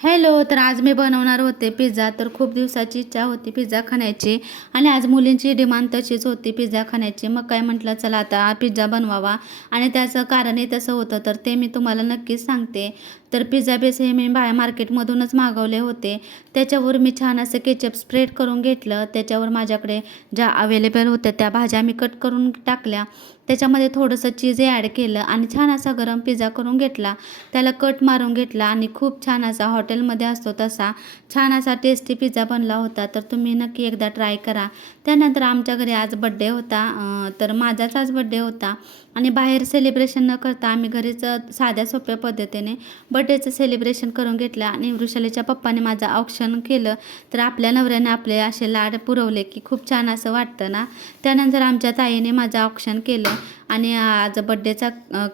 Hello. तर आज मी बनवणार होते पिझ्झा. तर खूप दिवसाची इच्छा होती पिझ्झा खाण्याची आणि आज मुलींची डिमांड तशीच होती पिझ्झा खाण्याची. मग काय म्हटलं चला आता पिझ्झा बनवावा आणि त्याचं कारणही तसं होतं. तर ते मी तुम्हाला नक्कीच सांगते. तर पिझ्झा बेस हे मी बाहेर मार्केटमधूनच मागवले होते. त्याच्यावर मी छान असं केचप स्प्रेड करून घेतलं. त्याच्यावर माझ्याकडे ज्या अवेलेबल होत्या त्या भाज्या मी कट करून टाकल्या. त्याच्यामध्ये थोडंसं चीज ॲड केलं आणि छान असा गरम पिझ्झा करून घेतला. त्याला कट मारून घेतला आणि खूप छान असा हॉटेलमध्ये असतो तसा छान असा टेस्टी पिझ्झा बनला होता. तर तुम्ही नक्की एकदा ट्राय करा. त्यानंतर आमच्या घरी आज बड्डे होता. तर माझाच आज बड्डे होता आणि बाहेर सेलिब्रेशन न करता आम्ही घरीच साध्या सोप्या पद्धतीने बड्डेचं सेलिब्रेशन करून घेतलं आणि वृषालीच्या पप्पाने माझं औक्षण केलं. तर आपल्या नवऱ्याने आपले असे लाड पुरवले की खूप छान असं वाटतं ना. त्यानंतर आमच्या ताईने माझं औक्षण केलं आणि आज बड्डेचा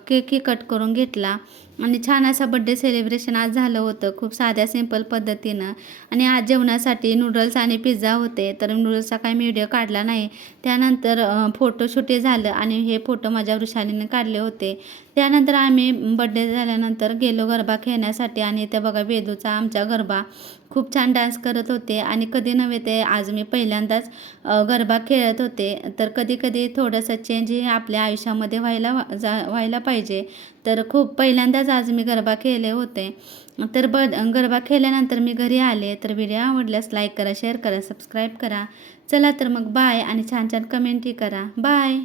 केकही कट करून घेतला आणि छान असा बड्डे सेलिब्रेशन आज झालं होतं खूप साध्या सिंपल पद्धतीनं. आणि आज जेवणासाठी नूडल्स आणि पिझ्झा होते. तर नूडल्सचा काही मी व्हिडिओ काढला नाही. त्यानंतर फोटोशूटही झालं आणि हे फोटो माझ्या वृषालीने काढले होते. त्यानंतर आम्ही बड्डे झाल्यानंतर गेलो गरबा खेळण्यासाठी आणि ते बघा वेदूचा आमच्या गरबा खूप छान डान्स करत होते आणि कधी नव्हे ते आज मी पहिल्यांदाच गरबा खेळत होते. तर कधी कधी थोडंसं चेंज हे आपल्या आयुष्यामध्ये व्हायला पाहिजे. तर खूप पहिल्यांदाच आज मी गरबा खेळले होते. तर गरबा खेळल्यानंतर मी घरी आले. तर व्हिडिओ आवडल्यास लाईक करा, शेअर करा, सबस्क्राईब करा. चला तर मग बाय आणि छान छान कमेंटही करा. बाय.